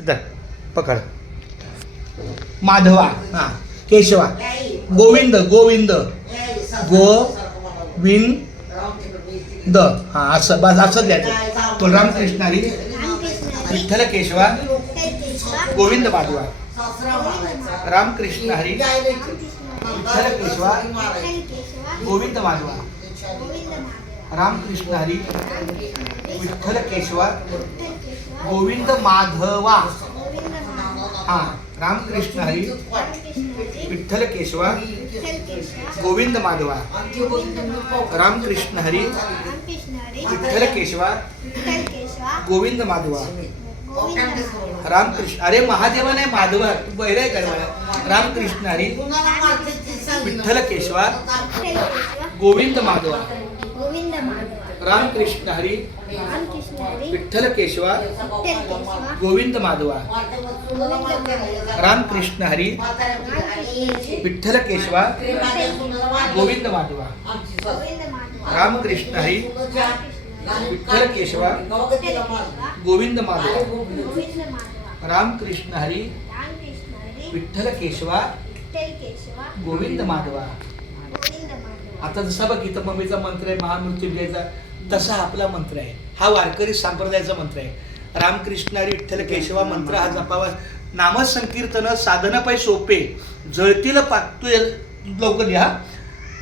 इधर पकड़. माधवा. हा. केशवा. गोविंद. गोविंद. गोविंद. हा असं बस असं द्यायचं. तो रामकृष्ण हरी विठ्ठल केशवा गोविंद माधवा. रामकृष्ण हरी विठ्ठल केशवा गोविंद माधवा. रामकृष्ण हरी विठ्ठल केशवा गोविंद माधवा. हा. रामकृष्ण हरी विठ्ठल केशवा गोविंद माधवा. रामकृष्ण हरी विठ्ठल केशवा गोविंद माधवा. रामकृष्ण. अरे महादेवा नाही माधवा, तू बहिरा आहे का मला. रामकृष्ण हरी विठ्ठल केशवा गोविंद माधवा. रामकृष्ण हरी विठ्ठल केशवा गोविंद माधवा. रामकृष्ण हरी विठ्ठल केशवा गोविंद माधवा. रामकृष्ण हरी विठ्ठल केशवा गोविंद माधवा. रामकृष्ण हरी विठ्ठल केशवा गोविंद माधवा. आता जसा बघ इथं मम्मीचा मंत्र आहे महामृत्युंजयचा, तसा आपला मंत्र आहे. हा वारकरी संप्रदायाचा मंत्र आहे. रामकृष्ण हरी विठ्ठल केशवा मंत्र हा जपावा. नामसंकीर्तन साधनापायी सोपे जळतील पापे. लवकर लिहा.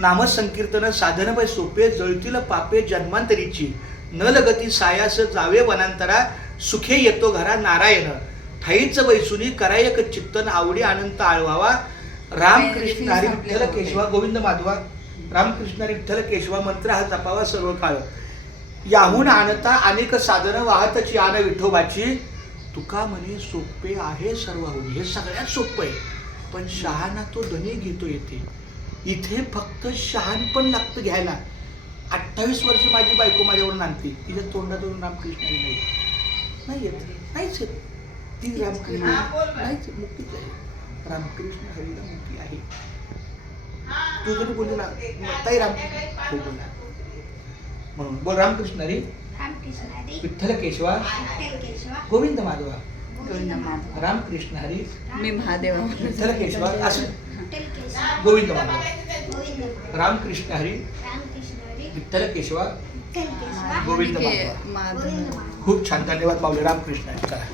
नामसंकीर्तन साधनापायी सोपे जळतील पापे जन्मांतरीची. न लगती सायास जावे वनांतरा सुखे येतो घरा नारायण. ठाईच बैसुनी करायक चित्तन आवडी अनंत आळवावा. रामकृष्ण हरी विठ्ठल केशवा गोविंद माधवा. रामकृष्ण हरी विठ्ठल केशवा मंत्र हा जपावा सर्व काळ. याहून आणता अनेक साधनं वाहतची आन विठोबाची. तुका म्हणे सोपे आहे सर्व होई. हे सगळ्यात सोपं आहे, पण शहाणा तो धनी घेतो येते. इथे फक्त शहाण पण लागतं घ्यायला. 28 वर्ष माझी बायको माझ्यावरून आणते, तिच्या तोंडातून रामकृष्ण हरी नाही येत, नाहीच येत. ती रामकृष्ण नाहीच मुक्तीच आहे. रामकृष्ण हरीला मुक्ती आहे. तू जरी बोलली ना ताई रामकृष्ण बोला म्हणून बोल. रामकृष्ण हरी विठ्ठल केशवा गोविंद माधवा. रामकृष्ण हरी मी महादेव विठ्ठल केशवा असं गोविंद माधवा. रामकृष्ण हरी विठ्ठल केशवा गोविंद माधवा. माधव. खूप छान. धन्यवाद माऊली. रामकृष्ण हरी. चला.